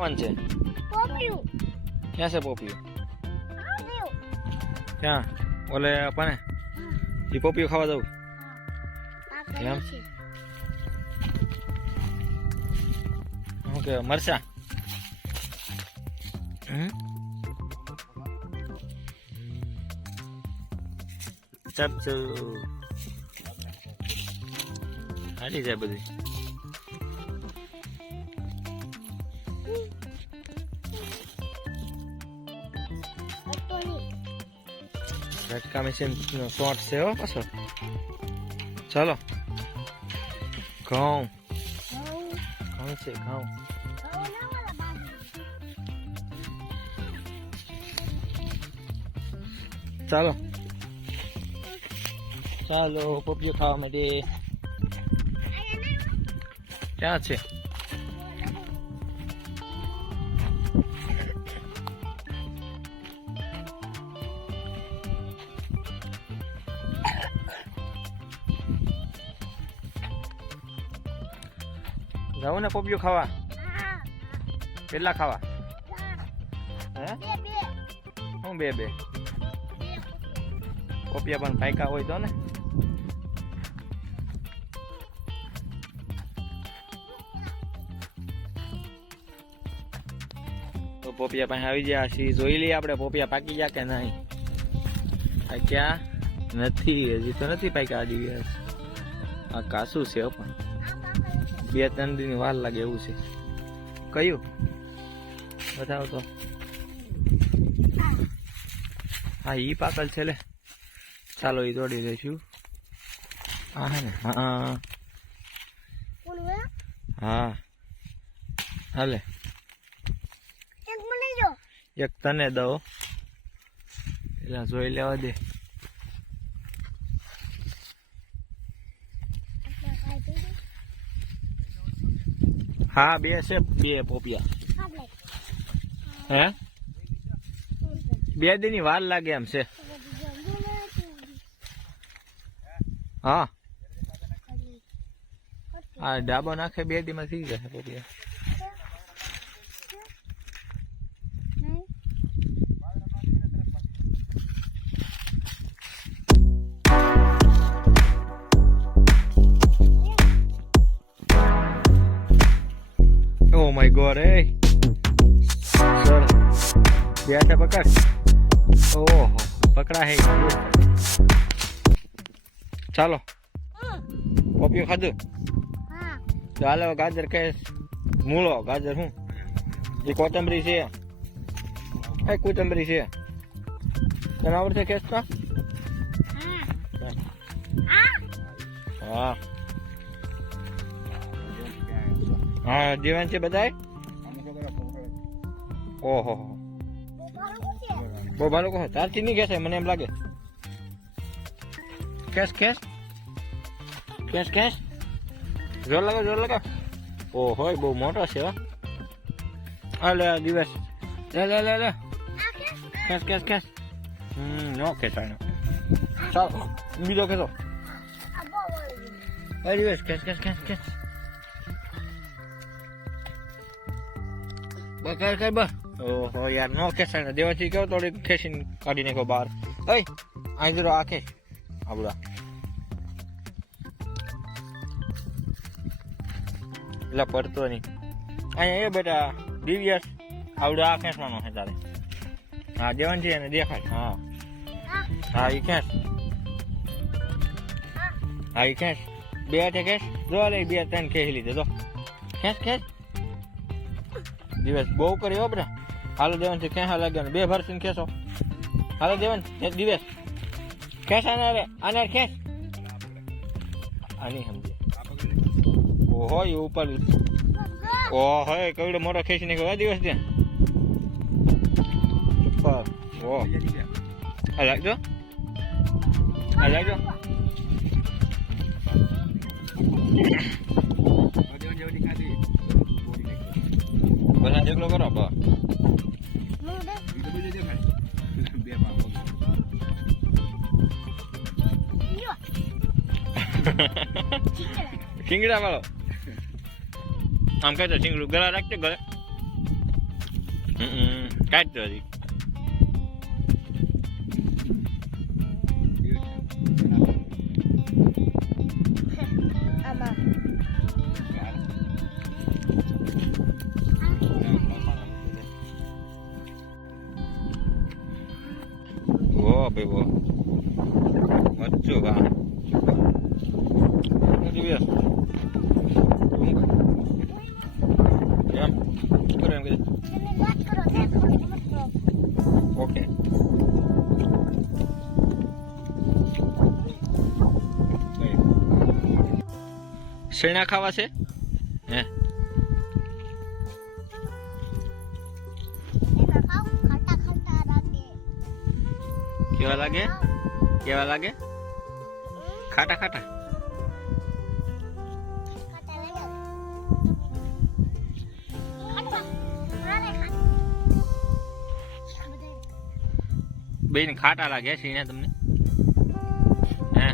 कौन છે પોપિયું ક્યાં છે પોપિયું આ દેવ ક્યાં ઓલે પાને ઈ પોપિયું ખાવા દઉં આ કરે એમ? છે શું કે મરસા ચપચુ હાલી જાય બધી ઓટોની ઝટકા મશીન નો શોર્ટ છે હો પાછો ચાલો ઘઉં ઘઉં છે ઘઉં ચાલો ચાલો પોપિયો ખાવા માટે ક્યાં છે જાઉં ને પોપિયો ખાવા કેટલા ખાવા હે હું બે પોપિયા પણ પાયકા હોય તો ને તો પોપિયા પાસે આવી ગયા છીએ જોઈ લઈએ આપણે પોપિયા પાકી ગયા કે નહીં પાક્યા નથી હજી તો નથી પાક્યા આ દિવસ આ કાસું છે પણ 2-3 દિન વાર લાગે એવું છે કયું બતાવો તો હા ઈ પાકલ છે લે ચાલો ઈ તોડી લઈશું હા હે ને હા હા હાલે એક મને જો એક તને દો પેલા જોઈ લેવા દે હા બે છે બે પોપિયા આપણે હે 2 દિન ની વાર લાગે એમ છે હા આ ડાબો નાખે 2 દી માં થઈ જશે પોપિયા Oh my god, hey. Sir. Dia ada pekak. Oh, પકડા હે. ચાલો. પોપિયો ખાધું. હા ચાલો ગાજર કે મૂળો ગાજર હું એ કોથમરી છે એ કોથમરી છે તને આવડશે કેસકા હા હા જીવન છે બધાય ઓહો બહુ ભાલો કહો તારથી નહીં ખેંચાય મને એમ લાગે ખેંચ ખેંચ ખેંચ ખેંચ જોર લગાવ ઓહો બહુ મોટો છે હો લે દિવસ લે ખેંચ ખેંચ ખેંચ નો ખેંચાય ચાલો બીજો ખેંચો દિવસ ખેંચ ખેંચ ખેંચ ખેંચ બકર કર બસ ઓહો યાર નો ખેંચાય ને દેવાથી કેવો થોડી ખેંચીને કાઢી નાખો બહાર ઓય અહીં જરો આ ખેંચ આવડા એટલે પડતો નહીં અહીંયા એ બેટા દિવ્યસ આવડે આ ખેંચવાનો છે તારે હા દેવાન છે એને દેખાય હા હા એ ખેંચ હા એ ખેંચ 2 હાથે ખેંચ જો લે 2-3 ખેંચી લીધે જો ખેંચ ખેંચ દિવસ બહુ કર્યો બેટા હાલો દેવાન છે ખેંચા લાગ્યો ને 2 ભરસીને ખેંચો હાલો દેવાન દિવસ ખેંચ આને ખેંચ આની સમજે ઓહો એ ઉપર ઓહો કવડો મોટો ખેંચી નાખ્યો દિવસ ત્યાં ઉપર ઓહ આ લાગજો બધા જેટલો કરો બા કિંગડા વાળો આમ કહેતો ચીંગડું ગળા રાખજે ગળે કાઢજો હજી. આમાં વો ભાઈ વો મચ્છું કા નથી બે એમ કરો એમ કે તમે વાત કરો ને મત કરો. ઓકે શેણા ખાવા છે હે એમાં ખાવ ખાટા ખાટા લાગે. કેવા લાગે કેવા લાગે ખાટા ખાટા ખાટા લાગે. ખાટા મારે ખાટા. બેન ખાટા લાગે શીણા તમને હે